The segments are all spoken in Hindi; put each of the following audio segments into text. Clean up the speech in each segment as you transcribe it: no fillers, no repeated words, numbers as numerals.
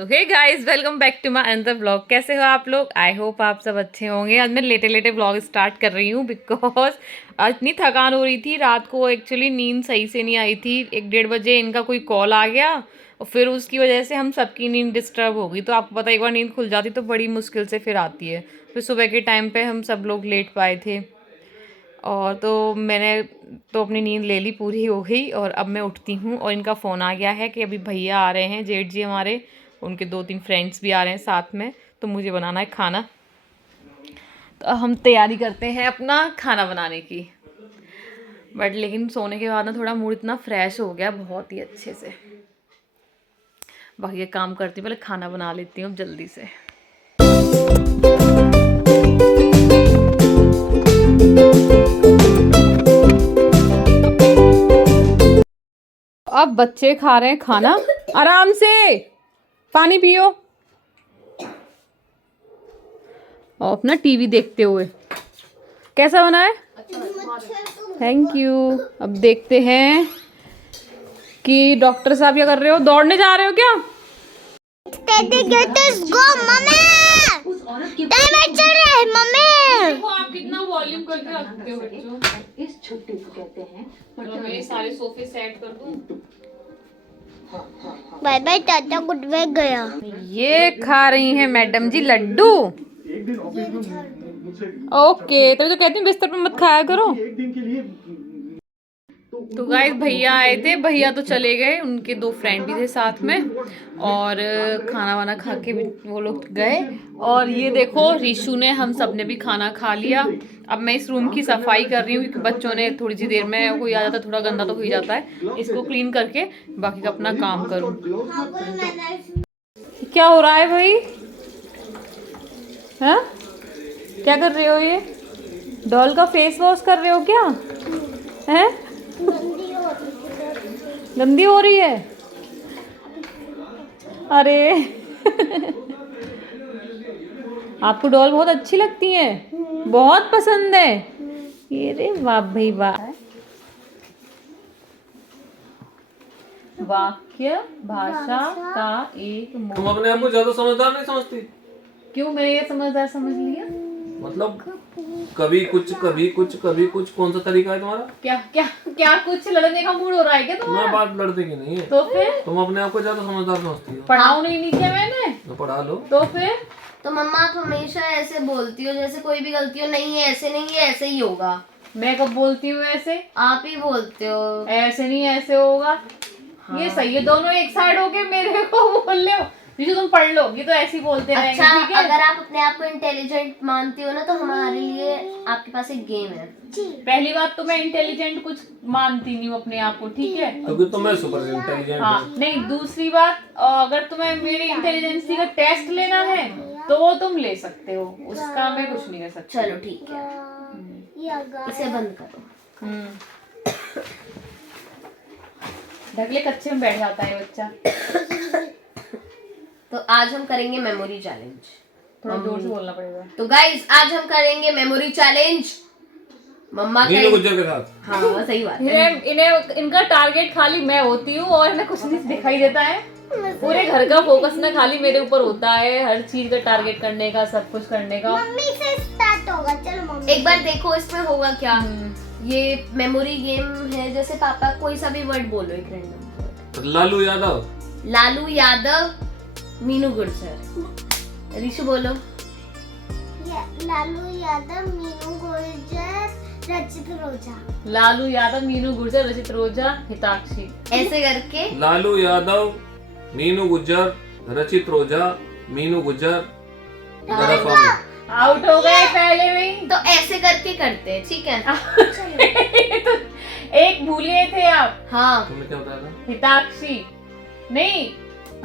So hey guys, welcome back to my another vlog. कैसे हो आप लोग? आई होप आप सब अच्छे होंगे। आज मैं लेटे लेटे व्लॉग स्टार्ट कर रही हूँ बिकॉज आज इतनी थकान हो रही थी। रात को एक्चुअली नींद सही से नहीं आई थी। 1-1:30 बजे इनका कोई कॉल आ गया और फिर उसकी वजह से हम सबकी नींद डिस्टर्ब हो गई। तो आपको पता है, एक बार नींद खुल जाती तो बड़ी मुश्किल से फिर आती है। फिर सुबह के टाइम पे हम सब लोग लेट पाए थे और तो मैंने तो अपनी नींद ले ली, पूरी हो गई। और अब मैं उठती हूँ और इनका फ़ोन आ गया है कि अभी भैया आ रहे हैं, जेठ जी हमारे, उनके 2-3 फ्रेंड्स भी आ रहे हैं साथ में। तो मुझे बनाना है खाना, तो हम तैयारी करते हैं अपना खाना बनाने की। बट लेकिन सोने के बाद ना थोड़ा मूड इतना फ्रेश हो गया बहुत ही अच्छे से। बाकी ये काम करती हूँ, पहले खाना बना लेती हूँ जल्दी से। अब बच्चे खा रहे हैं खाना, आराम से पानी पियो और अपना टीवी देखते हुए। कैसा बना है? Thank you. अब देखते हैं कि डॉक्टर साहब क्या कर रहे हो। दौड़ने जा रहे हो क्या? देखो आप कितना वॉल्यूम करके रखते हो बच्चों। इस छुट्टी को कहते हैं। मतलब मैं ये सारे सोफे सेट कर दूं। Bye bye tata good bye गया। ये खा रही हैं मैडम जी लड्डू। ओके, तभी तो कहती हूँ बिस्तर पे मत खाया करो। तो गाइस भैया आए थे, भैया तो चले गए, उनके 2 फ्रेंड भी थे साथ में। और खाना वाना खा के भी वो लोग गए। और ये देखो रीशु ने, हम सब ने भी खाना खा लिया। अब मैं इस रूम की सफाई कर रही हूँ क्योंकि बच्चों ने थोड़ी सी देर में कोई आ जाता है, थोड़ा गंदा तो हो ही जाता है। इसको क्लीन करके बाकी का अपना काम करूँ। क्या हो रहा है भाई? हाँ, क्या कर रहे हो? ये डॉल का फेस वॉश कर रहे हो क्या? हैं? गंदी हो रही है। अरे आपको डॉल बहुत अच्छी लगती है, बहुत पसंद है ये। रे वाह भाई वाह। वाक्य भाषा का एक मोड़। तुम अपने आप को ज्यादा समझदार नहीं समझती? क्यों मैंने ये समझदार समझ लिया? मतलब कभी कुछ कभी कुछ कभी कुछ, कौन सा तरीका है तुम्हारा? क्या क्या क्या कुछ लड़ने का मूड हो रहा है क्या तुम्हारा? मैं बात लड़ने की नहीं है। तो फिर तुम अपने आप को ज्यादा समझदार समझती हो। पढ़ाओ नहीं क्या मैंने? तो पढ़ा लो। तो फिर तो मम्मा आप हमेशा ऐसे बोलती हो जैसे कोई भी गलती हो। नहीं है, ऐसे नहीं है, ऐसे ही होगा। मैं कब बोलती हूँ ऐसे? आप ही बोलते हो। ऐसे नहीं ऐसे होगा। हाँ। ये सही है, दोनों एक साइड होके मेरे को बोल रहे हो। जिसे तुम पढ़ लो, ये तो ऐसे ही बोलते रहेंगे। अच्छा, ठीक है? अगर आप अपने आप को इंटेलिजेंट मानती हो ना, तो हमारे लिए आपके पास एक गेम है। पहली बात तो मैं इंटेलिजेंट कुछ मानती नहीं हूँ अपने आप को, ठीक है? क्योंकि तुम्हें सुपर इंटेलिजेंट हाँ, नहीं, दूसरी बात, अगर तुम्हें मेरी इंटेलिजेंसी का टेस्ट लेना है तो वो तुम ले सकते हो, उसका मैं कुछ नहीं कर सकती। चलो ठीक है, इसे बंद करो। ढगले कच्चे में बैठ जाता है बच्चा। तो आज हम करेंगे मेमोरी चैलेंज। थोड़ा जोर से बोलना पड़ेगा। तो गाइस आज हम करेंगे मेमोरी चैलेंज मम्मा नीलू गुज्जर के साथ। हाँ सही बात है। इन्हें इनका टारगेट खाली मैं होती हूँ और इन्हें कुछ नहीं दिखाई देता है। पूरे घर का फोकस ना खाली मेरे ऊपर होता है, हर चीज का टारगेट करने का, सब कुछ करने का। मम्मी से स्टार्ट होगा। चलो मम्मी एक बार देखो इसमें होगा क्या। ये मेमोरी गेम है। जैसे पापा कोई सा भी वर्ड बोलो, एक रैंडम। लालू यादव। लालू यादव, मीनू गुर्जर। ऋषु बोलो। लालू यादव, मीनू गुर्जर, रचित रोजा। लालू यादव, मीनू गुर्जर, रचित रोजा, हिताक्षी। ऐसे करके लालू यादव, मीनू गुज्जर, रचित रोजा, मीनू गुज्जर, आउट हो गए पहले में ही। तो ऐसे करके करते हैं, ठीक है? तो एक भूले थे आप। हाँ, तुमने क्या बताया था? हिताक्षी नहीं,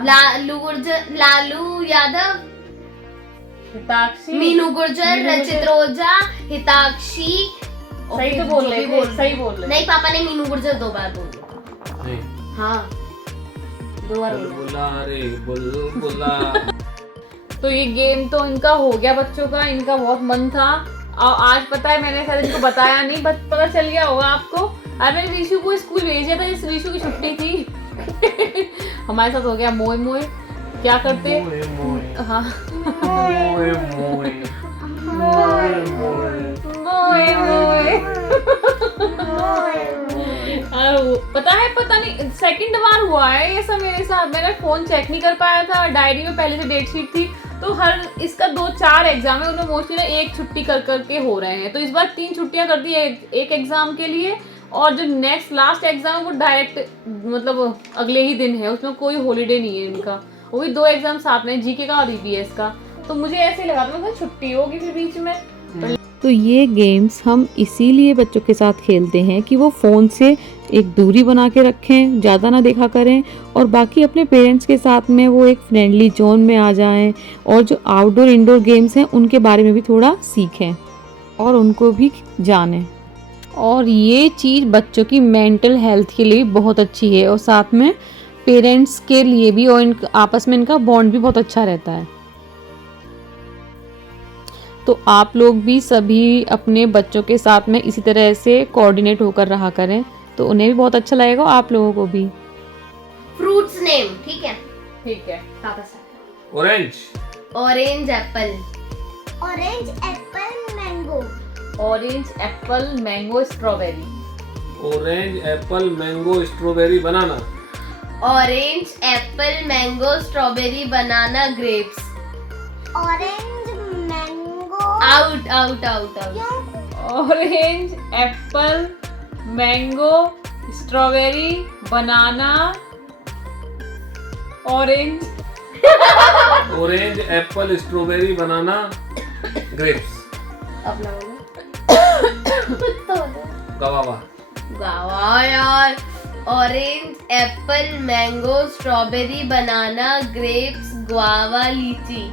लालू गुर्जर, लालू यादव, हिताक्षी, मीनू गुर्जर, रचित रोजा, हिताक्षी। सही तो बोल रहे थे, सही बोल रहे। नहीं, पापा ने मीनू गुर्जर 2 बार बोल दिया। नहीं, हाँ 2 बार बोला। बुला रे बुला। तो ये गेम तो इनका हो गया बच्चों का, इनका बहुत मन था। और आज पता है मैंने शायद इनको बताया नहीं, बस पता चल गया होगा आपको। मैंने ऋषु को स्कूल भेजा था, इस ऋषु की छुट्टी थी। हमारे साथ हो गया मोए मोए क्या करते? मोए मोए हाँ, मोए मोए मोए मोए मोए पता है, पता नहीं सेकंड बार हुआ है ये सब मेरे साथ। मैंने फोन चेक नहीं कर पाया था, डायरी में पहले से डेट शीट थी, तो हर इसका 2-4 एग्जाम है, उनमें मोस्टली ना एक छुट्टी कर करके हो रहे हैं। तो इस बार 3 छुट्टियां कर दी एक एग्जाम के लिए, और जो नेक्स्ट लास्ट एग्जाम है वो डायरेक्ट मतलब अगले ही दिन है, उसमें कोई हॉलीडे नहीं है इनका। वो भी 2 एग्जाम साथ में, जीके का और ईपीएस का। तो मुझे ऐसे ही लगा था छुट्टी होगी फिर बीच में। तो ये गेम्स हम इसीलिए बच्चों के साथ खेलते हैं कि वो फ़ोन से एक दूरी बना के रखें, ज़्यादा ना देखा करें, और बाकी अपने पेरेंट्स के साथ में वो एक फ्रेंडली जोन में आ जाएं, और जो आउटडोर इंडोर गेम्स हैं उनके बारे में भी थोड़ा सीखें और उनको भी जानें। और ये चीज़ बच्चों की मेंटल हेल्थ के लिए बहुत अच्छी है, और साथ में पेरेंट्स के लिए भी, और आपस में इनका बॉन्ड भी बहुत अच्छा रहता है। तो आप लोग भी सभी अपने बच्चों के साथ में इसी तरह से कोऑर्डिनेट होकर रहा करें, तो उन्हें भी बहुत अच्छा लगेगा, आप लोगों को भी। फ्रूट्स नेम, ठीक है? ठीक है। पापा से। Orange orange apple. Orange apple mango orange apple mango strawberry. Orange apple mango strawberry banana orange apple mango strawberry banana grapes. Orange mango out out out out. क्यों orange apple mango strawberry banana orange. Orange apple strawberry banana grapes अपना बोलो। कुछ तो बोलो। गवावा गावा यार। Orange apple mango strawberry banana grapes guava lychee.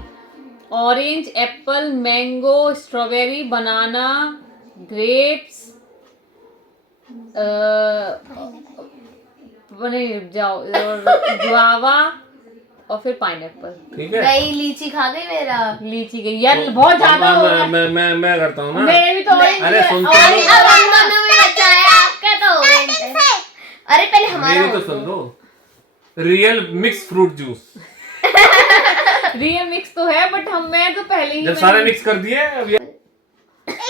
Orange apple mango strawberry banana grapes बने जाओ, गुआवा और फिर पाइनएप्पल। ठीक है। नहीं, लीची खा गई मेरा। लीची गई यार, बहुत ज्यादा हो गया। मैं करता हूँ ना। मेरे भी तो ऑरेंज अरे है। सुन तो अरे लो। अब हम दोनों में बचा है, आपका तो ऑरेंज है। अरे पहले हमारा मेरी तो सुन लो। Real mix fruit juice. Real mix तो है, बट मैं तो पहले ही जब सारे मिक्स कर दिए अब ये आउट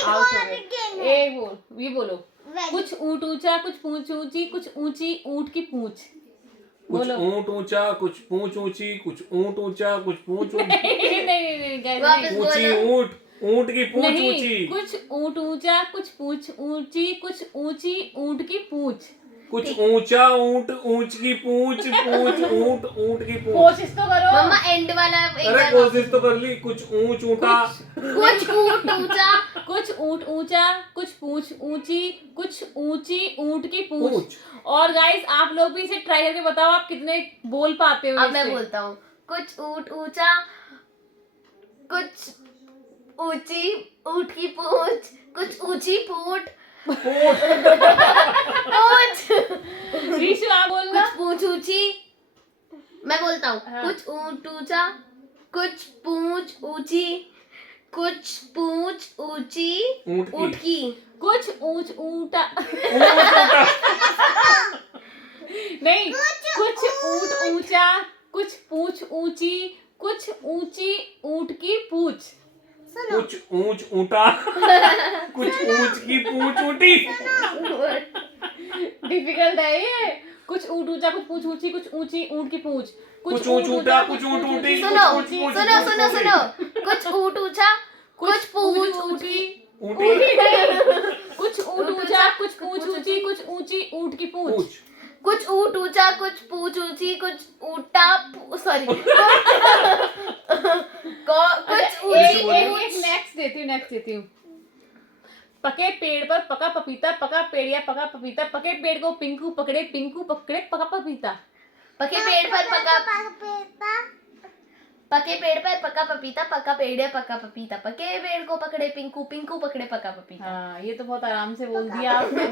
हो गए। एक बोल, ये बोलो। कुछ ऊंट ऊंचा, कुछ पूंछ ऊंची, कुछ ऊंची ऊंट की पूंछ। कुछ बोलो। ऊंट ऊंचा, कुछ पूंछ ऊंची, कुछ ऊंट ऊंचा, कुछ पूंछ ऊंची, नहीं guys, वापस नहीं। ऊंची बोलो। ऊंट की पूंछ नहीं, ऊंची, कुछ ऊंट ऊंचा, कुछ पूंछ ऊंची, कुछ ऊंची ऊंट की पूंछ। कुछ ऊंचा ऊंट ऊंच की पूंछ पूंछ ऊंट ऊंट की पूंछ। कोशिश तो करो। मम्मा एंड वाला एक अरे बार कोशिश तो कर ली। कुछ ऊंच ऊंटा, कुछ ऊंट ऊंचा। कुछ ऊंट ऊंचा, कुछ पूंछ ऊंची, कुछ ऊंची ऊंट की पूंछ। पूंछ। और गाइस आप लोग भी इसे ट्राई करके बताओ आप कितने बोल पाते हो। अब मैं इससे। बोलता हूँ। कुछ ऊंट ऊंचा, कुछ ऊंची ऊंट की पूंछ, कुछ ऊंची पूंछ पूंछ रीशु आप बोलना। कुछ पूंछ ऊंची। मैं बोलता हूँ। हाँ। कुछ ऊंट ऊंचा, कुछ पूंछ ऊंची, कुछ पूंछ ऊंची ऊंट ऊंट की की। कुछ ऊंच ऊंटा नहीं, कुछ ऊंट ऊंचा, कुछ पूंछ ऊंची, कुछ ऊंची ऊंट की पूंछ। कुछ ऊंच ऊंटा, कुछ ऊंच की पूंछ ऊंटी। डिफिकल्ट है ये। कुछ ऊंट ऊंचा, कुछ पूंछ ऊंची, कुछ ऊंची ऊंट की पूंछ। कुछ ऊंच ऊंटा, कुछ ऊंट ऊंटी। सुनो कुछ पूंछ सुनो ऊंची, सुनो पूंछ सुनो। कुछ ऊंट ऊंचा, कुछ पूंछ ऊंची। ऊंटी कुछ ऊंट ऊंचा, कुछ पूंछ ऊंची, कुछ ऊंची ऊंट की पूंछ। पूंछ। कुछ ऊंट ऊंचा, कुछ पूंछ ऊंची, कुछ ऊंटा सॉरी कुछ ऊंची पूंछ। नेक्स्ट देती हूँ। पके पेड़ पर पका पपीता, पका पेड़ या पका पपीता, पके पेड़ को पिंकू पकड़े पका पपीता। पके पेड़ पर पका पपीता पके पेड़ पर पका पपीता, पका पेड़ या पका पपीता, पके पेड़ को पकड़े पिंकू, पिंकू पकड़े पका पपीता। हाँ, ये तो बहुत आराम से बोल दिया आपने।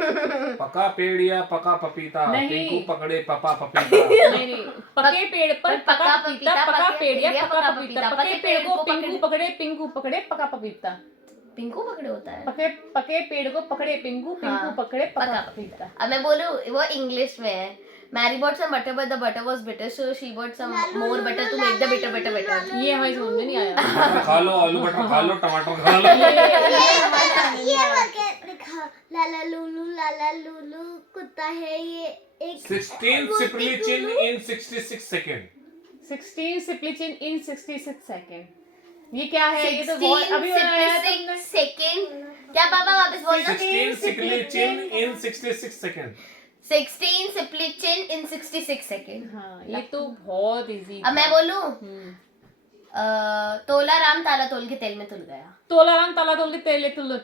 पका पेड़ या पका पपीता, नहीं। पिंकू पकड़े पपा पपीता। नहीं, पके पेड़ पर पका पपीता, पका पेड़ या पका पपीता, पके पेड़ को पिंकू पकड़े पका पपीता। पिंकू पकड़े होता है। पके पेड़ को पकड़े पिंकू हाँ, पकड़े पका पका पपीता। अब मैं बोलूं, वो इंग्लिश में है। Mary bought some butter, but the butter was bitter, so she bought some more butter to make the bitter. ये हमारी समझ में नहीं आया। मटर खा लो, आलू मटर खा लो, टमाटर खा लो। ये वाक्य दिखा, लाला लूलू कुत्ता है ये एक 16 सिपली चिन in 66 सेकंड। 16 सिप्लिचिन इन 66 सेकेंड। ये क्या है? ये तो बहुत अभी बनाया है तुमने। सेकंड। क्या पापा वापस बोलना? 16 सिपली चिन in 66 सेकंड। 16 सिप्लिचिन in 66 second. हाँ, ये तो बहुत इजी। अब मैं बोलूं? तोला राम ताला तोल के तेल में तुल गया। तोला राम ताला तोल के तेल में तुल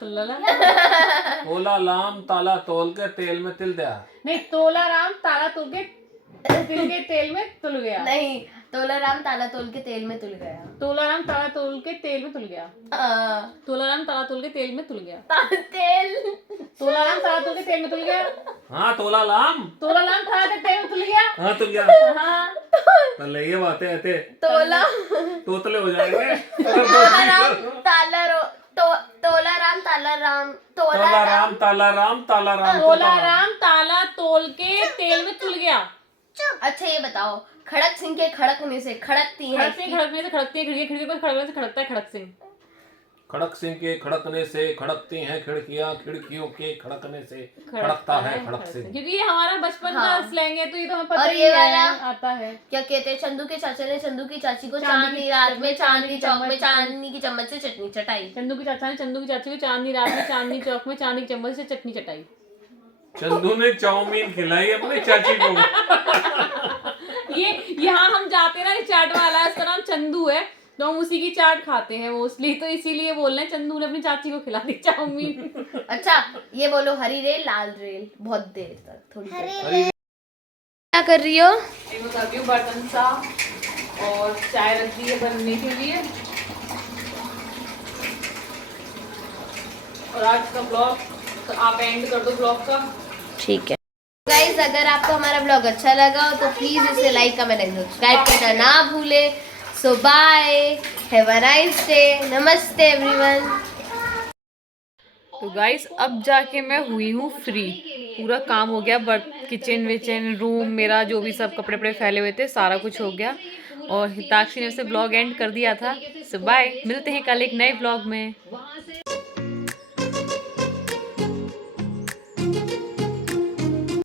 तोला लाम ताला तोल के तेल में तिल दिया। नहीं, तोला राम ताला तोल के तेल में तुल गया। नहीं, तोला राम ताला तोल के तेल में तुल गया। तोला राम ताला तोल के तेल में तुल गया। तोला राम ताला तोल के तेल में तुल गया। तेल। तोला राम ताला तोल के तेल में तुल गया। हाँ, तोला लाम ताला के तेल में तुल गया। हाँ तुल गया। हाँ, पहले ये बातें आते तोला तोतले हो जाएंगे। तोला राम ताला तोला राम ताला राम तोला राम ताला राम ताला राम तोला राम ताला तोल के तेल में तुल गया। अच्छा ये बताओ, खड़क सिंह के खड़कने से खड़कती है। खड़कने से खड़कती है खिड़की, खिड़की पर खड़कने से खड़कता है खड़क सिंह। खड़क सिंह के खड़कने से खड़कती हैं खिड़कियां, खिड़कियों के खड़कने से खड़कता है खड़क सिंह। क्योंकि ये हमारा बचपन का स्लैंग है, तो ये तो हमें पता और ही ये है, वाला आता है। क्या कहते हैं? चंदू के चाचा ने चंदू की चाची को चांदनी रात में चांदनी चौक में चांदनी की चम्मच से चटनी चटाई। चंदू के चाचा ने चंदू की चाची को चांदनी रात में चांदनी चौक में चांदनी की चम्मच से चटनी चटाई। चंदू ने चाउमीन खिलाई अपनी चाची को। ये यहाँ हम जाते ना, चाट वाला है, उसका नाम चंदू है, तो हम उसी की चाट खाते हैं मोस्टली, तो इसीलिए बोल रहे हैं चंदू ने अपनी चाची को खिला दी चाउमीन। अच्छा ये बोलो, हरी रेल लाल रेल। बहुत देर तक थोड़ी देर। अरे क्या कर रही हो? मैं कर रही हूँ बर्तन साफ और चाय रख दी है बनने के लिए। और आज का ब्लॉग आप एंड कर दो ब्लॉग का। ठीक है गाइज, अगर आपको हमारा ब्लॉग अच्छा लगा हो तो प्लीज इसे लाइक कमेंट एंड सब्सक्राइब करना ना भूले। So bye, have a nice day, नमस्ते एवरीवन। तो गाइस अब जाके मैं हुई हूँ फ्री, पूरा काम हो गया, किचन विचन रूम मेरा जो भी सब कपड़े वपड़े फैले हुए थे सारा कुछ हो गया, और हिताक्षी ने उसे ब्लॉग एंड कर दिया था। सो बाय, मिलते हैं कल एक नए ब्लॉग में।